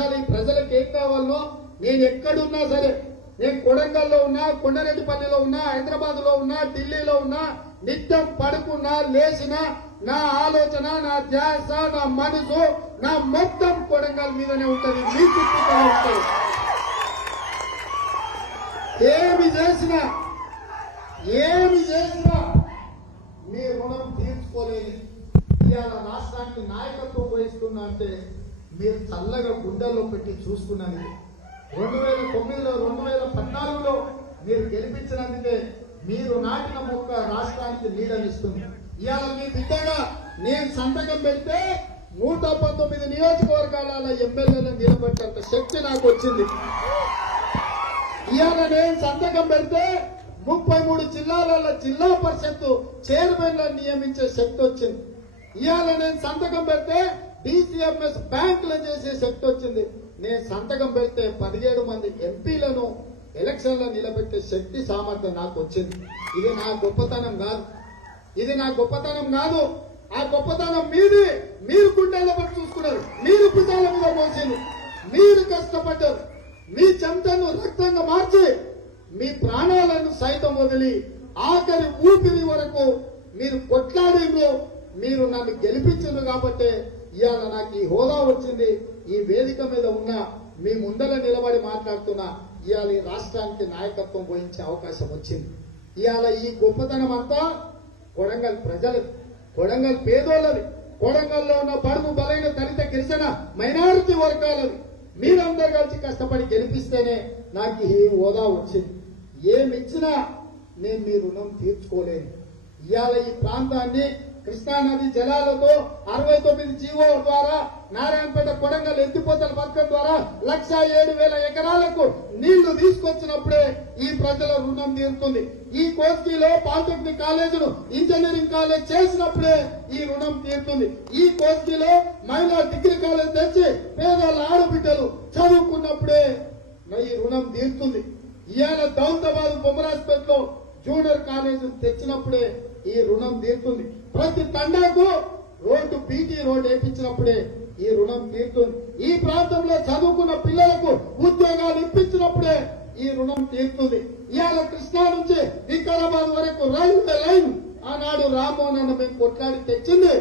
ఇవాళ ఈ ప్రజలకు ఏం కావాలనో నేను ఎక్కడున్నా సరే, నేను కొడంగల్లో ఉన్నా, కొండరెడ్డిపల్లిలో ఉన్నా, హైదరాబాద్ లో ఉన్నా, ఢిల్లీలో ఉన్నా, నిత్యం పడుకున్నా లేచినా నా ఆలోచన, నా ధ్యాస, నా మనసు, నా మొత్తం కొడంగల్ మీదనే ఉంటది, మీ చుట్టూ ఉంటది. ఏమి చేసినా మీ రుణం తీర్చుకోలేదు. ఇవాళ రాష్ట్రానికి నాయకత్వం వహిస్తున్నా అంటే మీరు చల్లగా గుండెల్లో పెట్టి చూసుకున్నాను. 2009లో 2014లో మీరు గెలిపించినందుకే మీరు నాటిన మొక్క రాష్ట్రానికి నీడనిస్తుంది. ఇవాళ మీ బిడ్డగా నేను సంతకం పెడితే 119 నియోజకవర్గాల ఎమ్మెల్యేలను నిలబెట్టేంత శక్తి నాకు వచ్చింది. ఇవాళ నేను సంతకం పెడితే 33 జిల్లాలలో జిల్లా పరిషత్ చైర్మన్లను నియమించే శక్తి వచ్చింది. ఇవాళ నేను సంతకం పెడితే DCMS బ్యాంకులను చేసే శక్తి వచ్చింది. నేను సంతకం పెడితే 17 మంది ఎంపీలను ఎలక్షన్లో నిలబెట్టే శక్తి సామర్థ్యం నాకు వచ్చింది. ఇది నా గొప్పతనం కాదు, ఆ గొప్పతనం మీది. మీరు గుండెల్లో పట్టి చూసుకున్నారు, మీరు భుజాల మీద మోసింది, మీరు కష్టపడ్డారు, మీ చెమటను రక్తంగా మార్చి మీ ప్రాణాలను సైతం వదిలి ఆఖరి ఊపిరి వరకు మీరు కొట్లాడిలో మీరు నన్ను గెలిపించారు. కాబట్టి ఇవాళ నాకు ఈ హోదా వచ్చింది. ఈ వేదిక మీద ఉన్న మీ ముందర నిలబడి మాట్లాడుతున్నా. ఇవాళ ఈ రాష్ట్రానికి నాయకత్వం వహించే అవకాశం వచ్చింది. ఇవాళ ఈ గొప్పతనం అంతా కొడంగల్ ప్రజలు, కొడంగల్ పేదోళ్ళది, కొడంగల్లో ఉన్న బడుగు బలైన దళిత గిరిజన మైనారిటీ వర్గాలది. మీరందరూ కలిసి కష్టపడి గెలిపిస్తేనే నాకు ఈ హోదా వచ్చింది. ఏమిచ్చినా నేను మీ రుణం తీర్చుకోలేను. ఇవాళ ఈ ప్రాంతాన్ని కృష్ణానది జలాలతో 69 జీవో ద్వారా నారాయణపేట కొడంగల్ ఎత్తిపోతల పథకం ద్వారా 107,000 ఎకరాలకు నీళ్లు తీసుకొచ్చినప్పుడే ఈ ప్రజల రుణం తీరుతుంది. ఈ కోస్కీలో పాలిటెక్నిక్ కాలేజీను ఇంజనీరింగ్ కాలేజ్ చేసినప్పుడే ఈ రుణం తీరుతుంది. ఈ కోస్కీలో మహిళా డిగ్రీ కాలేజ్ తెచ్చి పేదల ఆడబిడ్డలు చదువుకున్నప్పుడే ఈ రుణం తీరుతుంది. ఇవాళ దౌలతాబాద్ బొమ్మరాజ్పేటలో జూనియర్ కాలేజ్ తెచ్చినప్పుడే ఈ రుణం తీరుతుంది. ప్రతి తండాకు రోడ్డు బీటీ రోడ్డు వేయించినప్పుడే ఈ రుణం తీరుతుంది. ఈ ప్రాంతంలో చదువుకున్న పిల్లలకు ఉద్యోగాలు ఇప్పించినప్పుడే ఈ రుణం తీరుతుంది. ఇవాళ కృష్ణా నుంచి వికారాబాద్ వరకు రైల్వే లైన్ ఆనాడు రామ్మోహన్ అన్న మేము కొట్లాడి తెచ్చింది.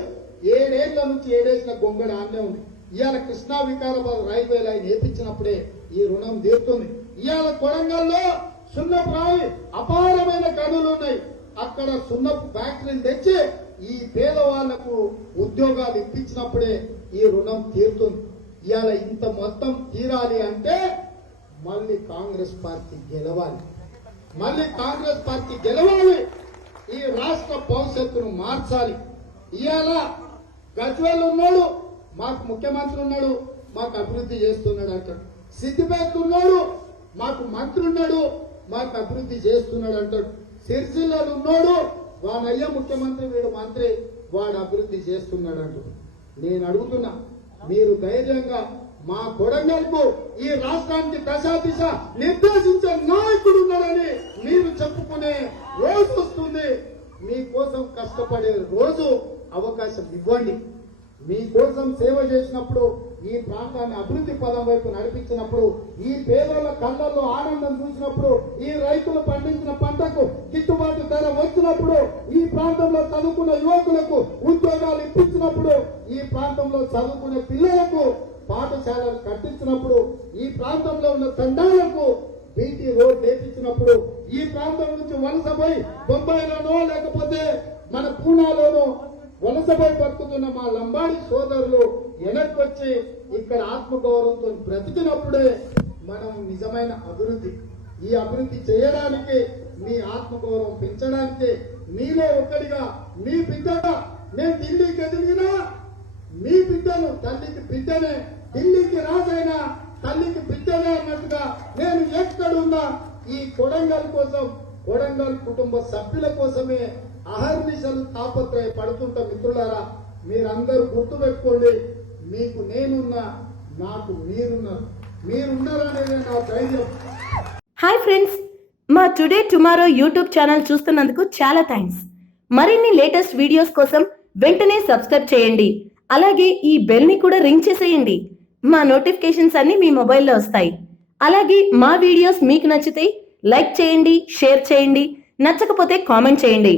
7 ఏళ్ల నుంచి ఏడేసిన గొంగడ ఆన్నే ఉంది. ఇవాళ కృష్ణా వికారాబాద్ రైల్వే లైన్ వేయించినప్పుడే ఈ రుణం తీరుతుంది. ఇవాళ కొడంగల్లో సున్నపు రాయి అపారమైన గనులు ఉన్నాయి. అక్కడ సున్నపు ఫ్యాక్టరీని తెచ్చి ఈ పేదవాళ్లకు ఉద్యోగాలు ఇప్పించినప్పుడే ఈ రుణం తీరుతుంది. ఇవాళ ఇంత మొత్తం తీరాలి అంటే మళ్ళీ కాంగ్రెస్ పార్టీ గెలవాలి, ఈ రాష్ట్ర భవిష్యత్తును మార్చాలి. ఇవాళ గజ్వేల్ ఉన్నాడు, మాకు ముఖ్యమంత్రి ఉన్నాడు, మాకు అభివృద్ధి చేస్తున్నాడు అంటాడు. సిద్దిపేట ఉన్నాడు, మాకు మంత్రి ఉన్నాడు, మాకు అభివృద్ధి చేస్తున్నాడు అంటాడు. సిరిసిల్లలో ఉన్నాడు, వాడయ్య ముఖ్యమంత్రి, వీడు మంత్రి, వాడు అభివృద్ధి చేస్తున్నాడు అంటాడు. నేను అడుగుతున్నా, మీరు ధైర్యంగా మా కొడంగల్కు ఈ రాష్ట్రానికి దశాదిశ నిర్దేశించే నాయకుడు ఉన్నాడని మీరు చెప్పుకునే రోజు వస్తుంది. మీకోసం కష్టపడే రోజు అవకాశం ఇవ్వండి. మీకోసం సేవ చేసినప్పుడు, ఈ ప్రాంతాన్ని అభివృద్ధి పదం వైపు నడిపించినప్పుడు, ఈ పేదల కళ్ళల్లో ఆనందం చూసినప్పుడు, ఈ రైతులు పండించిన పంటకు గిట్టుబాటు ధర వచ్చినప్పుడు, ఈ ప్రాంతంలో చదువుకున్న యువకులకు ఉద్యోగాలు ఇప్పించినప్పుడు, ఈ ప్రాంతంలో చదువుకునే పిల్లలకు పాఠశాలలు కట్టించినప్పుడు, ఈ ప్రాంతంలో ఉన్న తండాలకు బీటీ రోడ్ నేర్పించినప్పుడు, ఈ ప్రాంతం నుంచి వలసపోయి బొంబాయిలోనో లేకపోతే మన పూనాలోనో వలసపై బతుకుతున్న మా లంబాడి సోదరులు వెనక్కొచ్చి ఇక్కడ ఆత్మగౌరవంతో బ్రతికినప్పుడే మనం నిజమైన అభివృద్ధి. ఈ అభివృద్ధి చేయడానికి, మీ ఆత్మగౌరవం పెంచడానికి మీలో ఒక్కడిగా, మీ బిడ్డగా నేను ఢిల్లీకి ఎదిగినా మీ బిడ్డను తల్లికి బిడ్డనే, ఢిల్లీకి రాజైనా తల్లికి బిడ్డనే అన్నట్టుగా నేను ఎక్కడున్నా ఈ కొడంగల్ కోసం, కొడంగల్ కుటుంబ సభ్యుల కోసమే అహర్నిశలు తాపత్రయ పడుతుంటా. మిత్రులారా, మీరందరూ గుర్తుపెట్టుకోండి, మీకు నేనున్నా, నాకు మీరున్నారనేది నా ధైర్యం. హాయ్ ఫ్రెండ్స్, మా టుడే టుమారో యూట్యూబ్ ఛానల్ చూస్తున్నందుకు చాలా థ్యాంక్స్. మరిన్ని లేటెస్ట్ వీడియోస్ కోసం వెంటనే సబ్స్క్రైబ్ చేయండి. అలాగే ఈ బెల్ ని కూడా రింగ్ చేసేయండి. మా నోటిఫికేషన్స్ అన్ని మీ మొబైల్లో వస్తాయి. అలాగే మా వీడియోస్ మీకు నచ్చితే లైక్ చేయండి, షేర్ చేయండి, నచ్చకపోతే కామెంట్ చేయండి.